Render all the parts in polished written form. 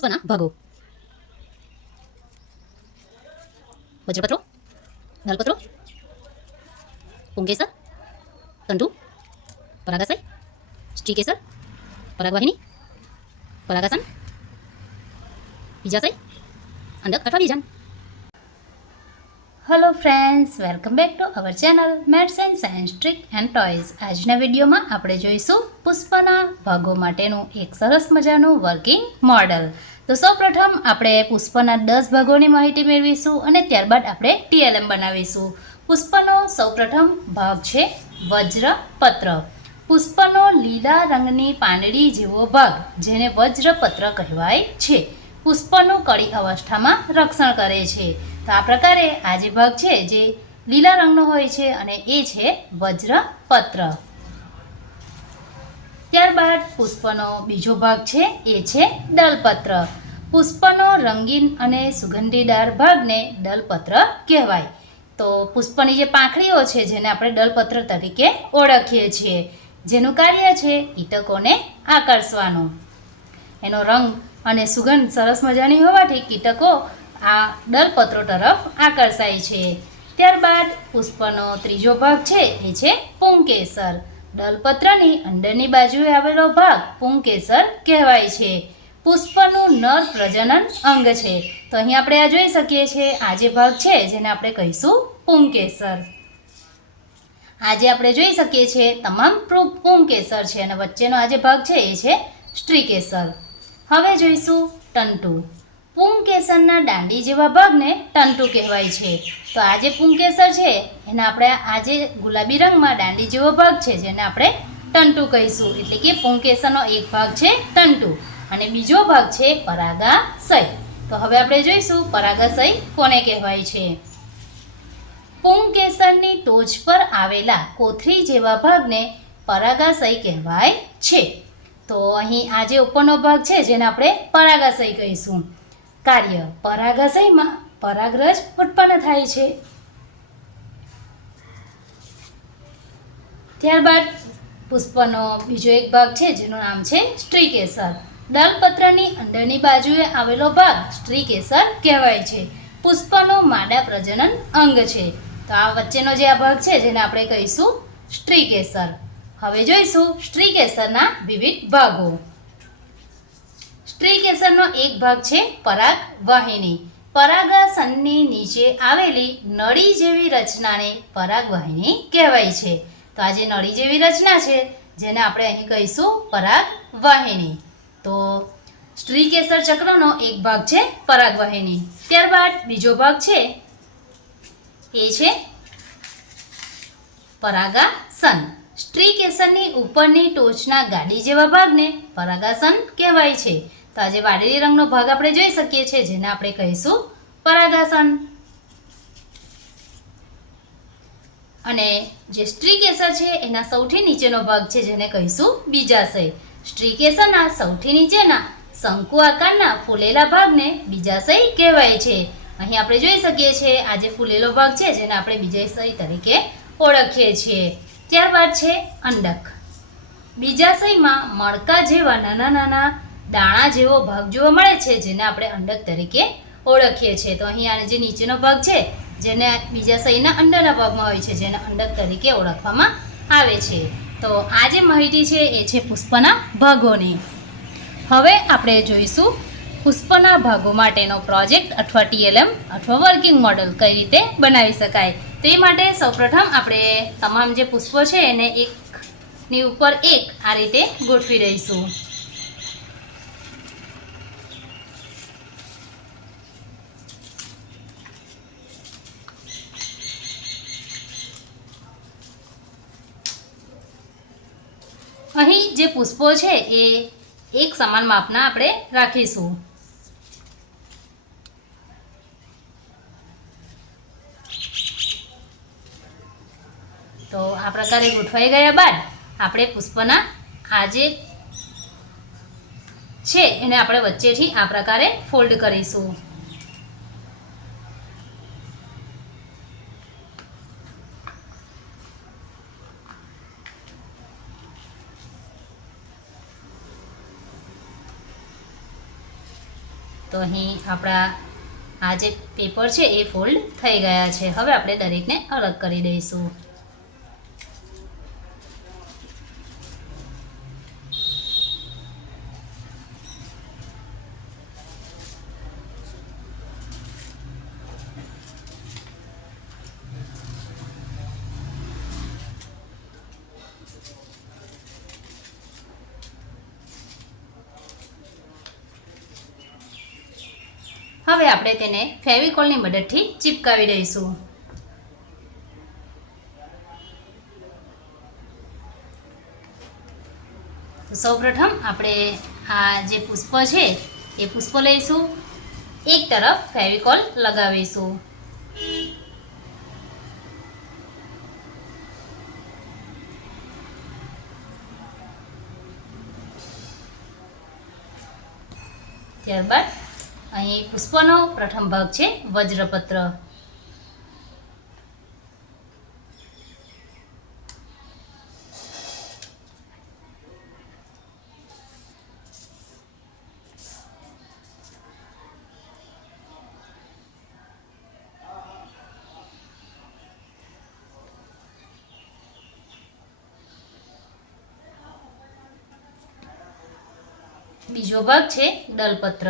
પુષ્પના ભાગો. વજ્રપત્રો, નલપત્રો, પુંકેસર, તંતુ, પરાગાશય, સ્ત્રીકેસર, પરાગવાહિની, પરાગાસન, બીજાશય, અંડક અથવા બીજાન. Hello friends, welcome back to our channel maths and science trick and toys. આજના વિડીયોમાં આપણે જોઈશું પુષ્પના ભાગો માટેનું એક સરસ મજાનું વર્કિંગ મોડલ. તો સૌપ્રથમ આપણે પુષ્પના 10 ભાગોની માહિતી મેળવીશું અને ત્યારબાદ આપણે TLM બનાવીશું. પુષ્પનો સૌપ્રથમ ભાગ છે વજ્રપત્ર. પુષ્પનો લીલા રંગની પાંદડી જેવો ભાગ જેને વજ્રપત્ર કહેવાય છે, પુષ્પનું કળી અવસ્થામાં રક્ષણ કરે છે. તો આ પ્રકારે આ જે ભાગ છે જે લીલા રંગનો હોય છે અને એ છે વજ્રપત્ર. ત્યારબાદ પુષ્પનો બીજો ભાગ છે એ છે દલપત્ર. પુષ્પનો રંગીન અને સુગંધીદાર ભાગને દલપત્ર કહેવાય. તો પુષ્પની જે પાંખડીઓ છે જેને આપણે દલપત્ર તરીકે ઓળખીએ છીએ, જેનું કાર્ય છે કીટકોને આકર્ષવાનું. એનો રંગ અને સુગંધ સરસ મજાની હોવાથી કીટકો આ દલપત્રો તરફ આકર્ષાય છે. ત્યારબાદ પુષ્પનો ત્રીજો ભાગ છે એ છે પુંકેસર. દલપત્રની અંદરની બાજુએ આવેલો ભાગ પુંકેસર કહેવાય છે. પુષ્પનું નર પ્રજનન અંગ છે. તો અહીં આપણે આ જોઈ શકીએ છીએ, આ જે ભાગ છે જેને આપણે કહીશું પુંકેસર. આજે આપણે જોઈ શકીએ છીએ તમામ પુંકેસર છે અને વચ્ચેનો આ જે ભાગ છે એ છે સ્ત્રીકેસર. હવે જોઈશું તંતુ. પુંકેસરના દાંડી જેવા ભાગને તંતુ કહેવાય છે. તો આ જે પુંકેસર છે એને આપણે આ જે ગુલાબી રંગમાં દાંડી જેવો ભાગ છે જેને આપણે તંતુ કહીશું. એટલે કે પુંકેસરનો એક ભાગ છે તંતુ અને બીજો ભાગ છે પરાગાશય. તો હવે આપણે જોઈશું પરાગાશય કોને કહેવાય છે. પુંકેસરની ટોચ પર આવેલા કોથળી જેવા ભાગને પરાગાશય કહેવાય છે. તો અહીં આ જે ઉપરનો ભાગ છે જેને આપણે પરાગાશય કહીશું. કાર્ય: પરાગાશયમાં પરાગરજ ઉત્પન્ન થાય છે. ત્યારબાદ પુષ્પનો બીજો એક ભાગ છે જેનું નામ છે સ્ત્રીકેસર. દલપત્રની અંદરની બાજુએ આવેલો ભાગ સ્ત્રીકેસર કહેવાય છે. પુષ્પનું માદા પ્રજનન અંગ છે. તો આ વચ્ચેનો જે આ ભાગ છે જેને આપણે કહીશું સ્ત્રીકેસર. હવે જોઈશું સ્ત્રીકેસરના વિવિધ ભાગો. સ્ત્રીકેસરનો એક ભાગ છે પરાગવાહિની. પરાગાસનની નીચે આવેલી નળી જેવી રચનાને પરાગવાહિની કહેવાય છે. તો આ જે નળી જેવી રચના છે જેને આપણે અહીં કહીશું પરાગવાહિની. તો સ્ત્રીકેસર ચક્રનો એક ભાગ છે પરાગવાહિની. ત્યારબાદ બીજો ભાગ છે એ છે પરાગાસન. સ્ત્રીકેસરની ઉપરની ટોચના ગાડી જેવા ભાગને પરાગાસન કહેવાય છે. તો આજે વાદળી રંગનો ભાગ આપણે જોઈ શકીએ છીએ જેને આપણે કહીશું પરાગાસન. અને જે સ્ત્રીકેસર છે એના સૌથી નીચેનો ભાગ છે જેને કહીશું બીજાશય. સ્ત્રીકેસરના સૌથી નીચેના શંકુ આકારના ફૂલેલા ભાગને બીજાશય કહેવાય છે. અહીં આપણે જોઈ શકીએ છીએ આ જે ફૂલેલો ભાગ છે જેને આપણે બીજાશય તરીકે ઓળખીએ છીએ. ત્યારબાદ છે અંડક. બીજાશયમાં મણકા જેવા નાના નાના દાણા જેવો ભાગ જોવા મળે છે જેને આપણે અંડક તરીકે ઓળખીએ છીએ. તો અહીં આ જે નીચેનો ભાગ છે જેને બીજાશયના અંદરના ભાગમાં હોય છે જેને અંડક તરીકે ઓળખવામાં આવે છે. તો આ જે માહિતી છે એ છે પુષ્પના ભાગોની. હવે આપણે જોઈશું પુષ્પના ભાગો માટેનો પ્રોજેક્ટ અથવા TLM અથવા વર્કિંગ મોડલ કઈ રીતે બનાવી શકાય. તે માટે સૌપ્રથમ આપણે તમામ જે પુષ્પો છે એને એકની ઉપર એક આ રીતે ગોઠવી દઈશું. અહીં જે પુષ્પો છે એ એક સમાન માપના આપણે રાખીશું. તો આ પ્રકારે ગોઠવાઈ ગયા બાદ આપણે પુષ્પના આ જે છે એને આપણે વચ્ચેથી આ પ્રકારે ફોલ્ડ કરીશું. તો અહીં આપણા આ જે પેપર છે એ ફોલ્ડ થઈ ગયા છે. હવે આપણે દરેકને અલગ કરી દઈશું. હવે આપણે તેને ફેવિકોલની મદદથી ચિપકાવી દઈશું. સૌપ્રથમ આપણે આ જે પુષ્પ છે એ પુષ્પ લઈશું. એક તરફ ફેવિકોલ લગાવીશું. ત્યારબાદ અહીં પુષ્પનો પ્રથમ ભાગ છે વજ્રપત્ર. બીજો ભાગ છે દલપત્ર.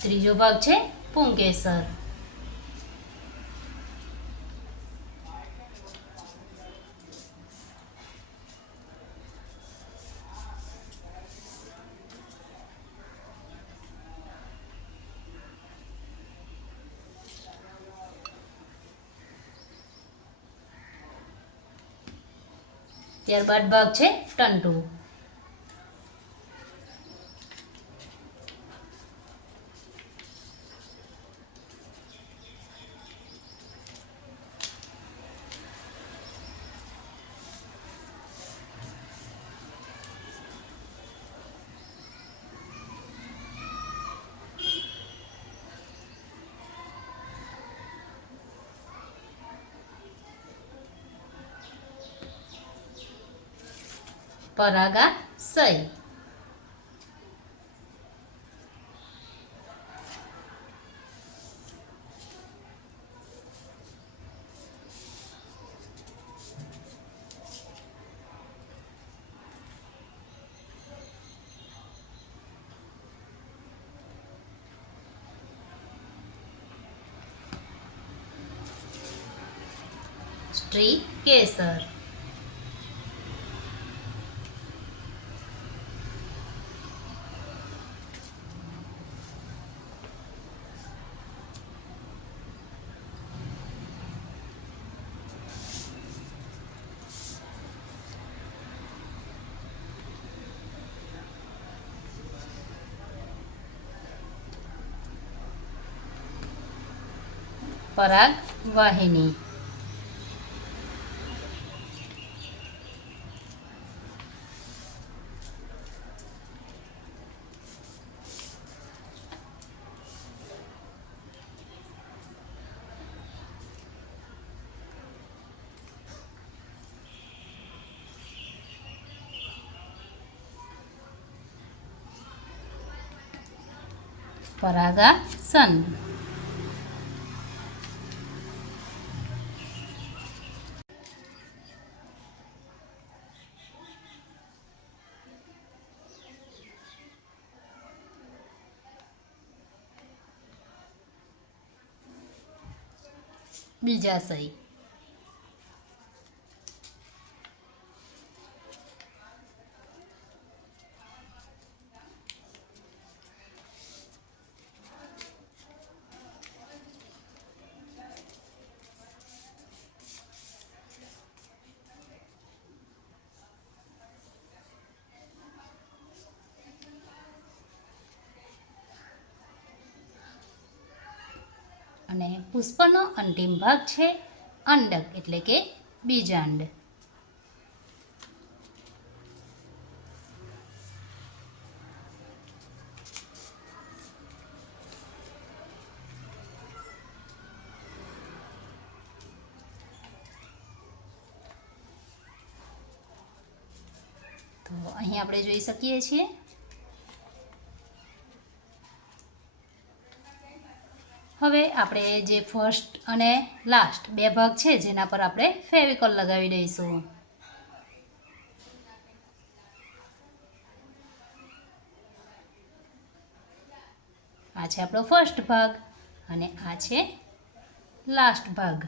ત્રીજો ભાગ છે પુંકેસર. ત્યારબાદ ભાગ છે ટંટુ. પરાગાશય. સ્ત્રીકેસર. પરાગવાહિની. પરાગાસન. બીજાશય. અને પુષ્પનો અંતિમ ભાગ છે અંડક એટલે કે બીજાંડ. તો અહીં આપણે જોઈ શકીએ છીએ હવે આપણે જે ફર્સ્ટ અને લાસ્ટ બે ભાગ છે જેના પર આપણે ફેવિકોલ લગાવી દઈશું. આ છે આપણો ફર્સ્ટ ભાગ અને આ છે લાસ્ટ ભાગ.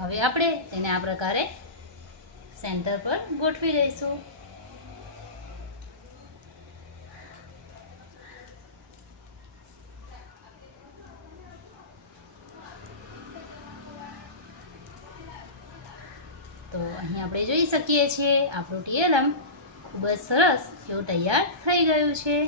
હવે આપણે તેને આ પ્રકારે સેન્ટર પર ગોઠવી દઈશું. તો અહીં આપણે જોઈ શકીએ છીએ આપણું ટીએલએમ ખૂબ જ સરસ એવું તૈયાર થઈ ગયું છે.